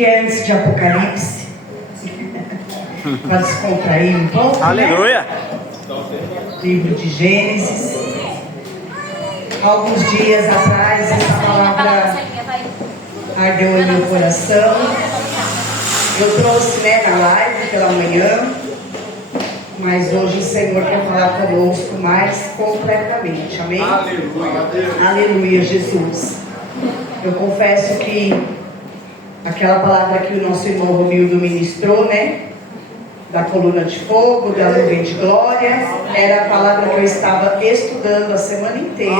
que é antes de Apocalipse, para descontrair um pouco. Aleluia! Né? Livro de Gênesis. Alguns dias atrás, essa palavra ardeu em meu coração. Eu trouxe, na live pela manhã, mas hoje o Senhor quer falar conosco mais completamente. Amém? Aleluia, Deus. Aleluia, Jesus. Eu confesso que aquela palavra que o nosso irmão Romildo ministrou, da coluna de fogo, da nuvem de glória, era a palavra que eu estava estudando a semana inteira.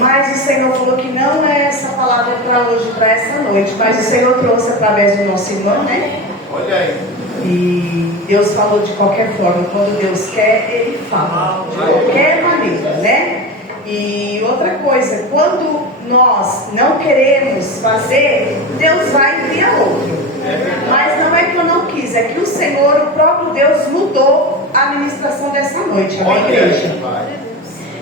Mas o Senhor falou que não é essa palavra para hoje, para essa noite, mas o Senhor trouxe através do nosso irmão, Olha aí. E Deus falou de qualquer forma. Quando Deus quer, Ele fala de qualquer maneira, E outra coisa, quando nós não queremos fazer, Deus vai enviar outro. Mas não é que eu não quis, é que o Senhor, o próprio Deus, mudou a administração dessa noite, amém, igreja?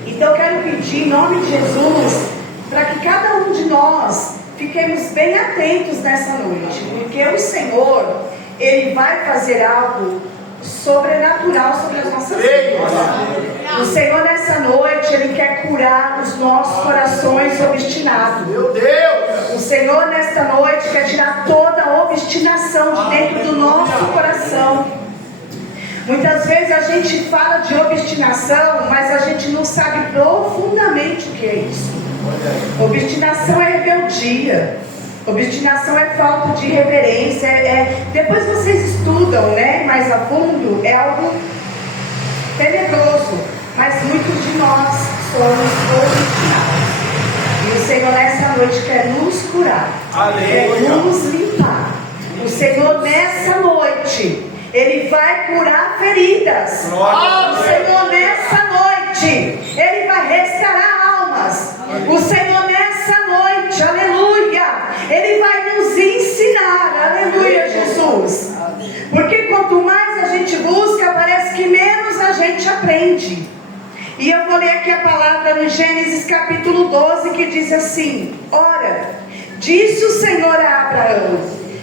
Então eu quero pedir em nome de Jesus, para que cada um de nós fiquemos bem atentos nessa noite, porque o Senhor, Ele vai fazer algo sobrenatural sobre as nossas vidas. O Senhor nessa noite, Ele quer curar os nossos corações obstinados. Meu Deus! O Senhor nesta noite quer tirar toda a obstinação de dentro do nosso coração. Muitas vezes a gente fala de obstinação, mas a gente não sabe profundamente o que é isso. Obstinação é rebeldia. Obstinação é falta de reverência. Depois vocês estudam, mais a fundo, é algo tenebroso. Mas muitos de nós somos obstinados. E o Senhor nessa noite quer nos curar, quer nos limpar. O Senhor nessa noite, Ele vai curar feridas. O Senhor nessa noite, Ele vai restaurar almas. O Senhor nessa noite, aleluia, Ele vai nos ensinar, aleluia, Jesus. Porque quanto mais a gente busca, parece que menos a gente aprende. E eu vou ler aqui a palavra no Gênesis capítulo 12, que diz assim: Ora, disse o Senhor a Abraão: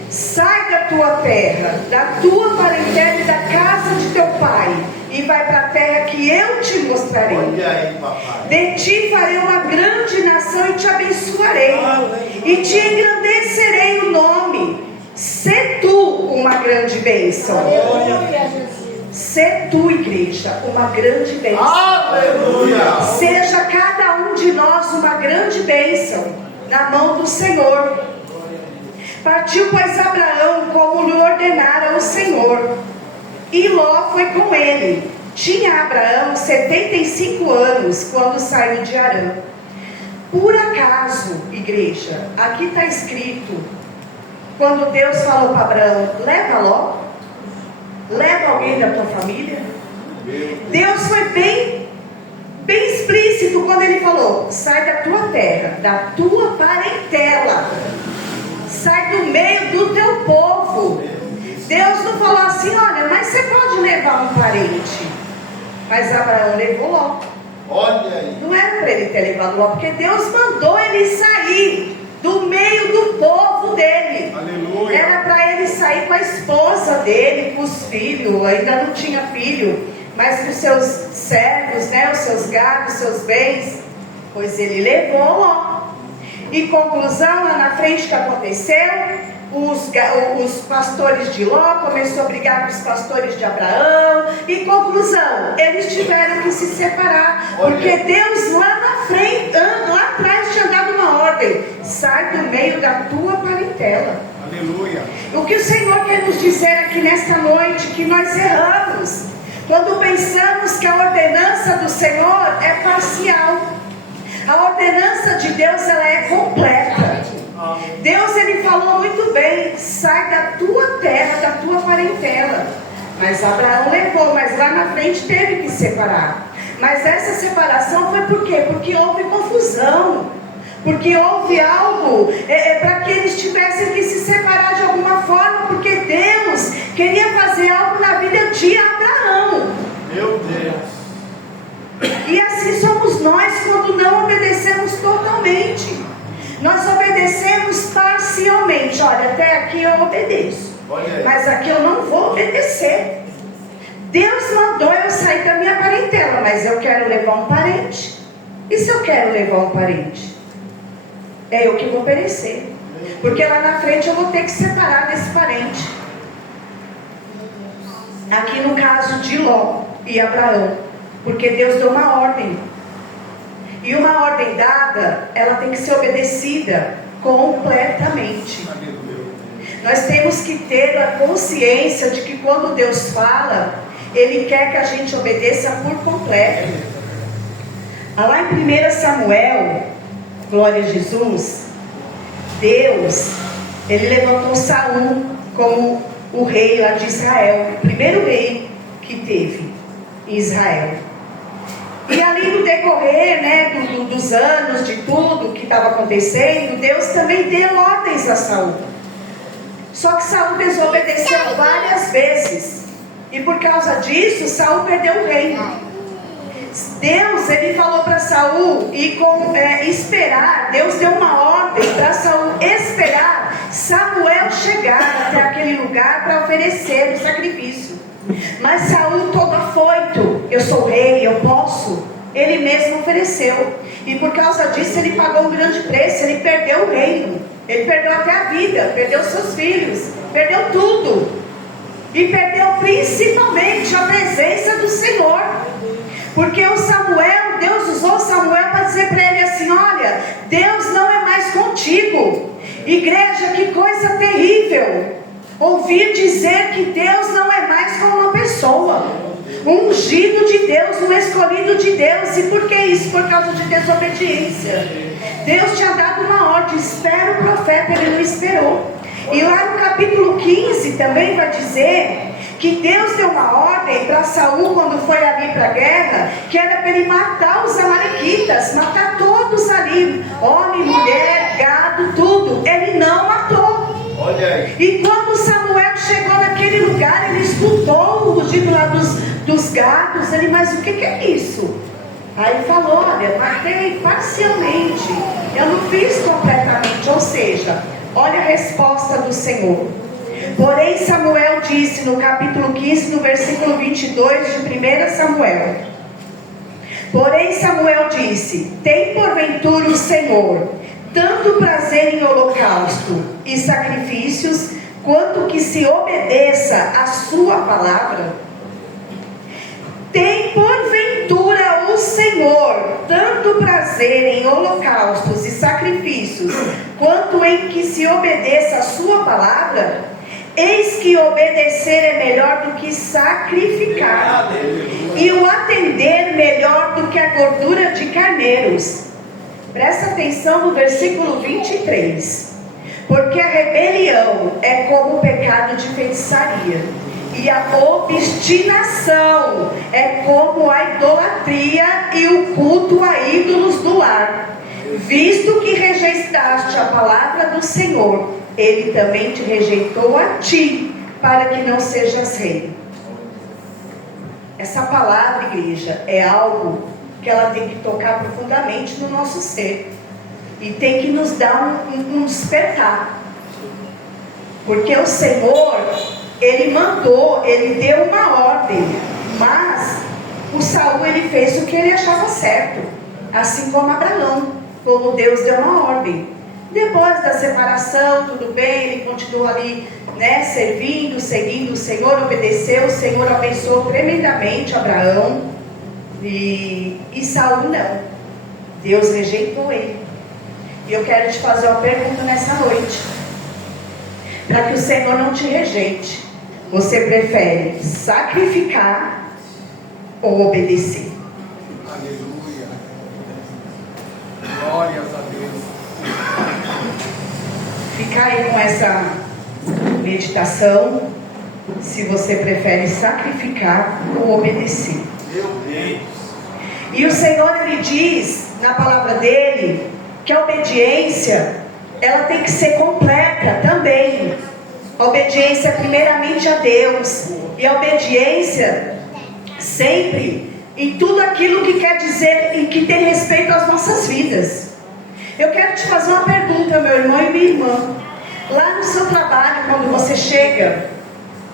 sai da tua terra, da tua parentela e da casa de teu pai, e vai para a terra que eu te mostrarei. De ti farei uma grande nação e te abençoarei, e te engrandecerei o nome. Sê tu uma grande bênção. Sê tu, igreja, uma grande bênção. Aleluia! Seja cada um de nós uma grande bênção na mão do Senhor. Partiu, pois, Abraão como lhe ordenara o Senhor, e Ló foi com ele. Tinha Abraão 75 anos quando saiu de Harã. Por acaso, igreja, aqui está escrito, quando Deus falou para Abraão: leva Ló, leva alguém da tua família. Deus foi bem explícito quando Ele falou: sai da tua terra, da tua parentela, sai do meio do teu povo. Deus não falou assim: olha, mas você pode levar um parente. Mas Abraão levou Ló. Olha aí. Não era para ele ter levado Ló, porque Deus mandou ele sair do meio do povo dele. Aleluia. Era para ele sair com a esposa dele, com os filhos. Ainda não tinha filho, mas com os seus servos, os seus gados, os seus bens. Pois ele levou Ló. E conclusão, lá na frente, o que aconteceu? Os pastores de Ló começaram a brigar com os pastores de Abraão. E conclusão, eles tiveram que se separar. Porque Deus lá na frente, lá atrás, tinha dado uma ordem: sai do meio da tua parentela. Aleluia. O que o Senhor quer nos dizer aqui nesta noite? Que nós erramos quando pensamos que a ordenança do Senhor é parcial. A ordenança de Deus, ela é completa. Deus, Ele falou muito bem: sai da tua terra, da tua parentela. Mas Abraão levou, mas lá na frente teve que separar. Mas essa separação foi por quê? Porque houve confusão. Porque houve algo para que eles tivessem que se separar de alguma forma. Porque Deus queria fazer algo na vida de Abraão. Meu Deus. E assim somos nós quando não obedecemos totalmente. Nós obedecemos parcialmente. parcialmente. Olha, até aqui eu obedeço, mas aqui eu não vou obedecer. Deus mandou eu sair da minha parentela, mas eu quero levar um parente. E se eu quero levar um parente? É eu que vou perecer, porque lá na frente eu vou ter que separar desse parente. Aqui no caso de Ló e Abraão, porque Deus deu uma ordem, e uma ordem dada, ela tem que ser obedecida completamente. Nós temos que ter a consciência de que quando Deus fala, Ele quer que a gente obedeça por completo. Lá em 1 Samuel, glória a Jesus, Deus, Ele levantou Saul como o rei lá de Israel, o primeiro rei que teve em Israel. E ali no decorrer, né, dos anos, de tudo que estava acontecendo, Deus também deu ordens a Saul. Só que Saul desobedeceu várias vezes, e por causa disso Saul perdeu o reino. Deus, ele falou para Saul esperar. Deus deu uma ordem para Saul esperar Samuel chegar até aquele lugar para oferecer o sacrifício. Mas Saul, todo afoito, eu sou rei, eu posso, ele mesmo ofereceu, e por causa disso ele pagou um grande preço. Ele perdeu o reino, ele perdeu até a vida, perdeu seus filhos, perdeu tudo, e perdeu principalmente a presença do Senhor. Porque o Samuel, Deus usou Samuel para dizer para ele assim: olha, Deus não é mais contigo. Igreja, que coisa terrível ouvir dizer que Deus não é mais como uma pessoa, um ungido de Deus, um escolhido de Deus. E por que isso? Por causa de desobediência. Deus tinha dado uma ordem: espera o profeta, ele não esperou. E lá no capítulo 15 também vai dizer que Deus deu uma ordem para Saul quando foi ali para a guerra, que era para ele matar os amalequitas, matar todos ali, homem, mulher, gado, tudo. Ele não matou. Olha aí. E quando Samuel chegou naquele lugar, ele escutou o rugido lá dos gados. Ele: mas o que é isso? Aí ele falou: olha, matei parcialmente, eu não fiz completamente. Ou seja, olha a resposta do Senhor. Porém Samuel disse no capítulo 15, no versículo 22 de 1 Samuel. Porém Samuel disse: tem porventura o Senhor tanto prazer em holocausto e sacrifícios, quanto que se obedeça a sua palavra? Tem porventura o Senhor tanto prazer em holocaustos e sacrifícios, quanto em que se obedeça a sua palavra? Eis que obedecer é melhor do que sacrificar, e o atender melhor do que a gordura de carneiros. Presta atenção no versículo 23. Porque a rebelião é como o pecado de feitiçaria, e a obstinação é como a idolatria e o culto a ídolos do lar. Visto que rejeitaste a palavra do Senhor, Ele também te rejeitou a ti, para que não sejas rei. Essa palavra, igreja, é algo que ela tem que tocar profundamente no nosso ser, e tem que nos dar um despertar. Porque o Senhor, Ele mandou, Ele deu uma ordem, mas o Saul, ele fez o que ele achava certo, assim como Abraão, como Deus deu uma ordem. Depois da separação, tudo bem, ele continuou ali, né, servindo, seguindo o Senhor, obedeceu, o Senhor abençoou tremendamente Abraão, e Saul não, Deus rejeitou ele. E eu quero te fazer uma pergunta nessa noite, para que o Senhor não te rejeite: você prefere sacrificar ou obedecer? Aleluia. Glórias a Deus. Fica aí com essa meditação, se você prefere sacrificar ou obedecer. Meu Deus. E o Senhor, Ele diz na palavra dEle que a obediência, ela tem que ser completa também. A obediência primeiramente a Deus, e a obediência sempre em tudo aquilo que quer dizer e que tem respeito às nossas vidas. Eu quero te fazer uma pergunta, meu irmão e minha irmã: Lá no seu trabalho, quando você chega,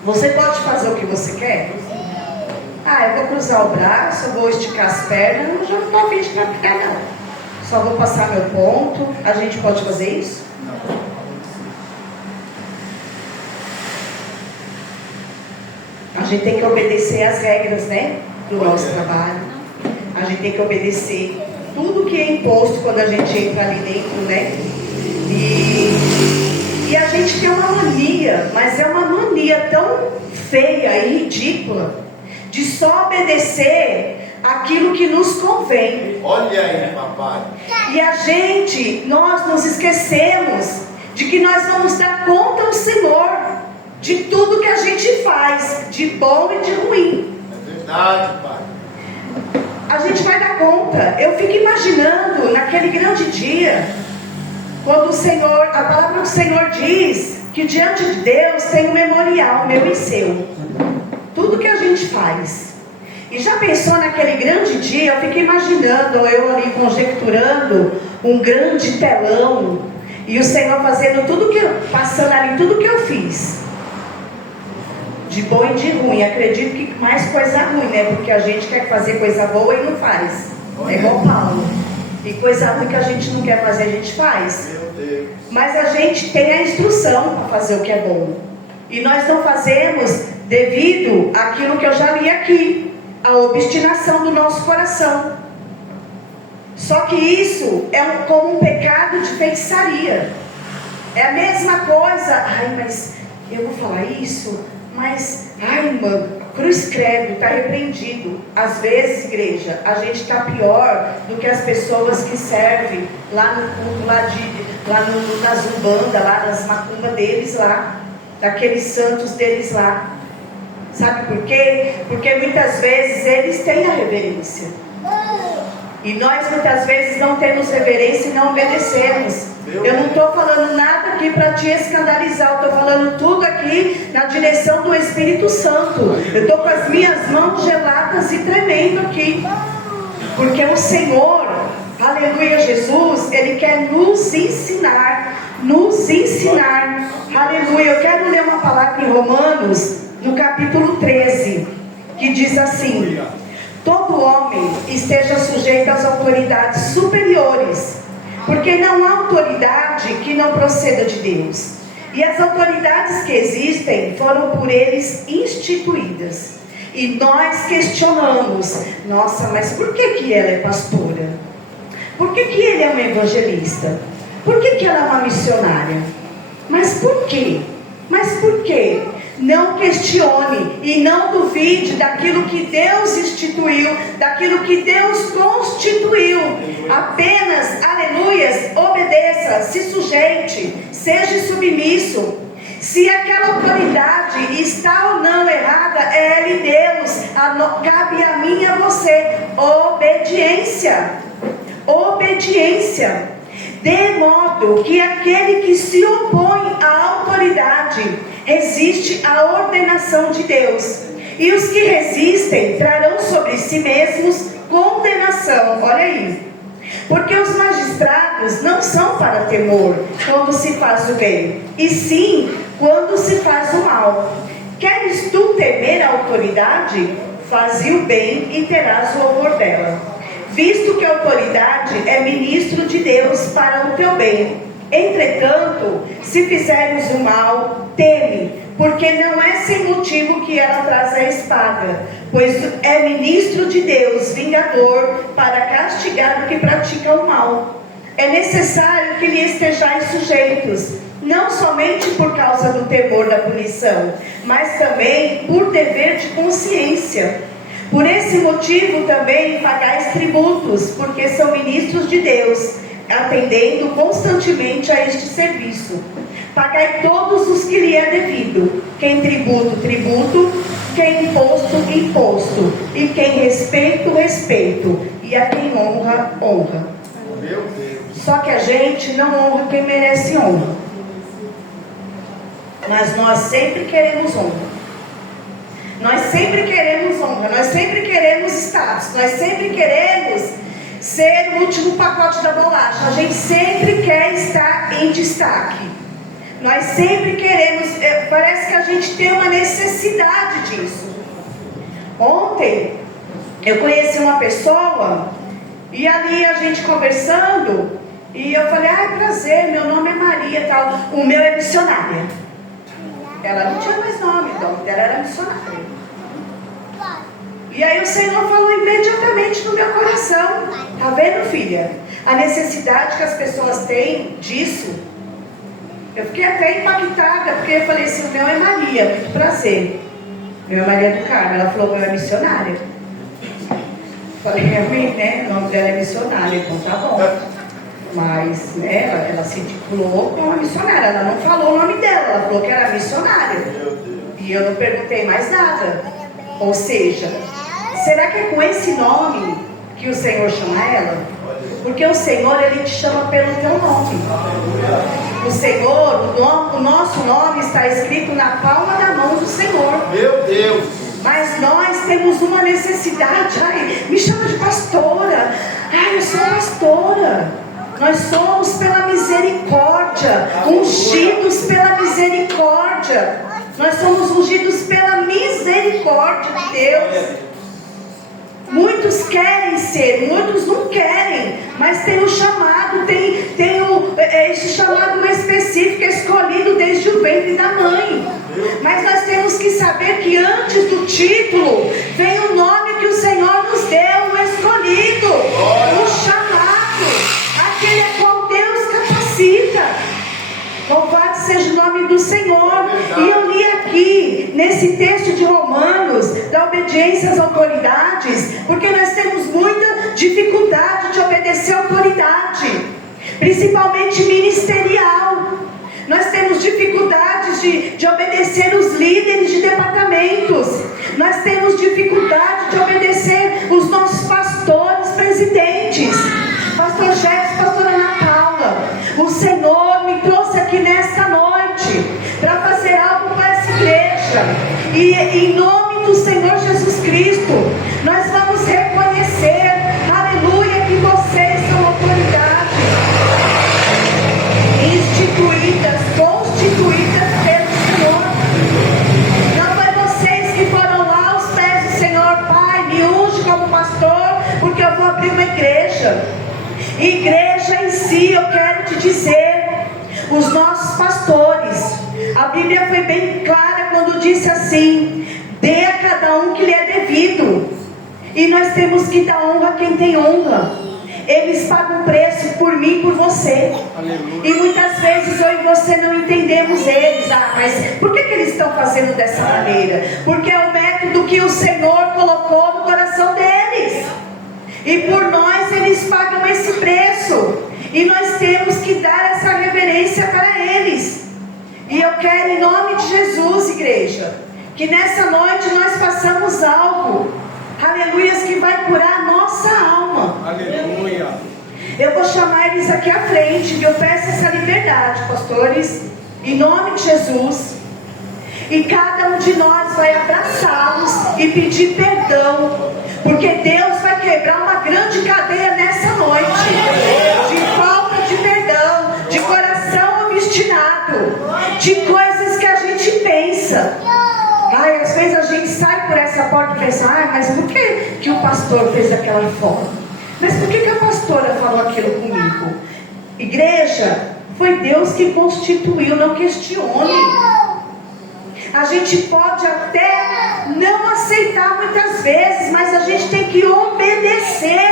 você pode fazer o que você quer? Eu vou cruzar o braço, eu vou esticar as pernas, eu já não estou a fim de praticar não. Só vou passar meu ponto. A gente pode fazer isso? A gente tem que obedecer as regras, né? Do nosso trabalho. A gente tem que obedecer tudo que é imposto quando a gente entra ali dentro, né? E a gente tem uma mania, mas é uma mania tão feia e ridícula, de só obedecer aquilo que nos convém. Olha aí, papai. E nós nos esquecemos de que nós vamos dar conta ao Senhor de tudo que a gente faz, de bom e de ruim. É verdade, pai. A gente vai dar conta. Eu fico imaginando naquele grande dia, quando a palavra do Senhor diz que diante de Deus tem um memorial, meu e seu. Tudo que a gente faz. E já pensou naquele grande dia? Eu fico imaginando, eu ali conjecturando um grande telão, e o Senhor fazendo passando ali tudo que eu fiz, de bom e de ruim. Acredito que mais coisa ruim, né? Porque a gente quer fazer coisa boa e não faz. É igual Paulo. E coisa ruim que a gente não quer fazer, a gente faz. Meu Deus. Mas a gente tem a instrução para fazer o que é bom. E nós não fazemos devido àquilo que eu já li aqui, a obstinação do nosso coração. Só que isso é como um pecado de feitiçaria. É a mesma coisa. Mas eu vou falar isso, mas, mano, cruz credo, está repreendido. Às vezes, igreja, a gente está pior do que as pessoas que servem lá no culto, nas Umbanda, lá nas macumbas deles lá, daqueles santos deles lá. Sabe por quê? Porque muitas vezes eles têm a reverência. E nós muitas vezes não temos reverência e não obedecemos. Eu não estou falando nada aqui para te escandalizar. Eu estou falando tudo aqui na direção do Espírito Santo. Eu estou com as minhas mãos geladas e tremendo aqui. Porque o Senhor, aleluia, Jesus, Ele quer nos ensinar. Aleluia. Eu quero ler uma palavra em Romanos, no capítulo 13, que diz assim: todo homem esteja sujeito às autoridades superiores, porque não há autoridade que não proceda de Deus, e as autoridades que existem foram por eles instituídas. E nós questionamos: nossa, mas por que ela é pastora? Por que ele é um evangelista? Por que ela é uma missionária? Mas por quê? Não questione e não duvide daquilo que Deus instituiu, daquilo que Deus constituiu. Apenas, aleluias, obedeça, se sujeite, seja submisso. Se aquela autoridade está ou não errada, é Ele Deus. Cabe a mim e a você obediência. De modo que aquele que se opõe à autoridade resiste à ordenação de Deus, e os que resistem trarão sobre si mesmos condenação. Olha aí. Porque os magistrados não são para temor quando se faz o bem, e sim quando se faz o mal. Queres tu temer a autoridade? Faze o bem e terás o louvor dela, visto que a autoridade é ministro de Deus para o teu bem. Entretanto, se fizeres o mal, teme, porque não é sem motivo que ela traz a espada, pois é ministro de Deus, vingador, para castigar o que pratica o mal. É necessário que lhe estejais sujeitos, não somente por causa do temor da punição, mas também por dever de consciência. Por esse motivo também pagais tributos, porque são ministros de Deus, atendendo constantemente a este serviço. Pagai todos os que lhe é devido, quem tributo, tributo, quem imposto, imposto, e quem respeito, respeito, e a quem honra, honra. Meu Deus. Só que a gente não honra quem merece honra, mas nós sempre queremos honra. Nós sempre queremos honra, nós sempre queremos status, nós sempre queremos ser o último pacote da bolacha. A gente sempre quer estar em destaque. Nós sempre queremos, parece que a gente tem uma necessidade disso. Ontem, eu conheci uma pessoa, e ali a gente conversando, e eu falei, prazer, meu nome é Maria, tal. O meu é missionária. Ela não tinha mais nome, o nome dela era missionária. E aí o Senhor falou imediatamente no meu coração. Tá vendo, filha? A necessidade que as pessoas têm disso. Eu fiquei até impactada, porque eu falei assim, o meu é Maria, muito prazer. O meu é Maria do Carmo. Ela falou, o meu é missionária. Falei, né? O nome dela é missionária, então tá bom. Mas, né, ela se titulou como missionária. Ela não falou o nome dela, ela falou que era missionária. E eu não perguntei mais nada. Ou seja, será que é com esse nome que o Senhor chama ela? Porque o Senhor, Ele te chama pelo teu nome. O Senhor, o nosso nome está escrito na palma da mão do Senhor. Meu Deus! Mas nós temos uma necessidade. Me chama de pastora. Eu sou pastora. Nós somos pela misericórdia, ungidos pela misericórdia. Nós somos ungidos pela misericórdia de Deus. Muitos querem ser, muitos não querem, mas tem o chamado, esse chamado específico, escolhido desde o ventre da mãe. Mas nós temos que saber que antes do título vem o nome que o Senhor nos deu, o escolhido, o chamado, aquele a qual Deus capacita. Louvado seja o nome do Senhor. E eu li aqui, nesse texto de Romanos, da obediência às autoridades, porque nós temos muita dificuldade de obedecer à autoridade, principalmente ministerial. Nós temos dificuldades de obedecer os líderes de departamentos. Nós temos dificuldade de obedecer os nossos pastores, presidentes. Pastor Jefferson, pastora Ana Paula, o Senhor me trouxe aqui nesta noite para fazer algo para essa igreja. E em nome do Senhor Jesus Cristo, nós vamos reconhecer, aleluia, que vocês são autoridades instituídas, constituídas pelo Senhor. Não foi vocês que foram lá aos pés do Senhor, Pai, me unge como pastor, porque eu vou abrir uma igreja. Igreja em si, eu quero te dizer, os nossos pastores, a Bíblia foi bem clara quando disse assim: dê a cada um que lhe é devido. E nós temos que dar honra a quem tem honra. Eles pagam preço por mim e por você. Aleluia. E muitas vezes eu e você não entendemos eles. Mas por que eles estão fazendo dessa maneira? Porque é o método que o Senhor colocou no coração deles. E por nós eles pagam esse preço. E nós temos que dar essa reverência para eles. E eu quero, em nome de Jesus, igreja, que nessa noite nós façamos algo, aleluia, que vai curar a nossa alma. Aleluia. Eu vou chamar eles aqui à frente. Eu peço essa liberdade, pastores, em nome de Jesus. E cada um de nós vai abraçá-los e pedir perdão, porque Deus vai quebrar uma grande cadeia nessa noite de falta de perdão, de coração obstinado, de coisas que a gente pensa. Às vezes a gente sai por essa porta e pensa: mas por que o pastor fez daquela forma? Mas por que a pastora falou aquilo comigo? Igreja, foi Deus que constituiu, não questione. A gente pode até não aceitar muitas vezes, mas a gente tem que obedecer.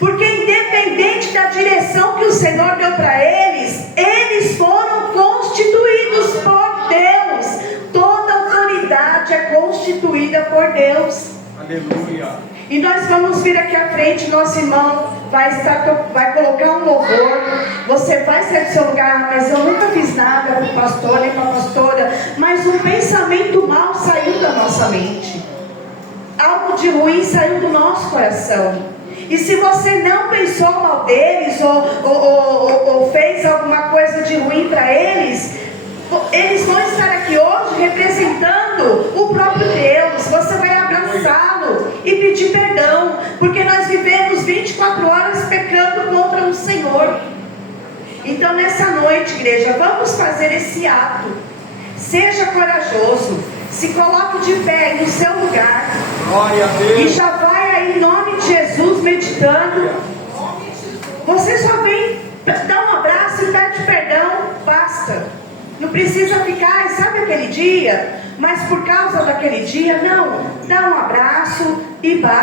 Porque independente da direção que o Senhor deu para eles, eles foram constituídos por Deus. Toda autoridade é constituída por Deus. Aleluia. E nós vamos vir aqui à frente, nosso irmão vai colocar um louvor. Você vai sair do seu lugar: mas eu nunca fiz nada para o pastor nem para a pastora. Mas um pensamento mal saiu da nossa mente, algo de ruim saiu do nosso coração. E se você não pensou mal deles ou fez alguma coisa de ruim para eles, eles vão estar aqui hoje representando o próprio Deus. Você vai abraçá-lo e pedir perdão, porque nós vivemos 24 horas pecando contra o Senhor. Então Então nessa noite, igreja, vamos fazer esse ato. Seja corajoso. Se coloque de pé no seu lugar. Glória a Deus. E já vai aí em nome de Jesus meditando. Você só vem dar um abraço e pede perdão. Basta. Não precisa ficar, sabe aquele dia? Mas por causa daquele dia, não. Dá um abraço e basta.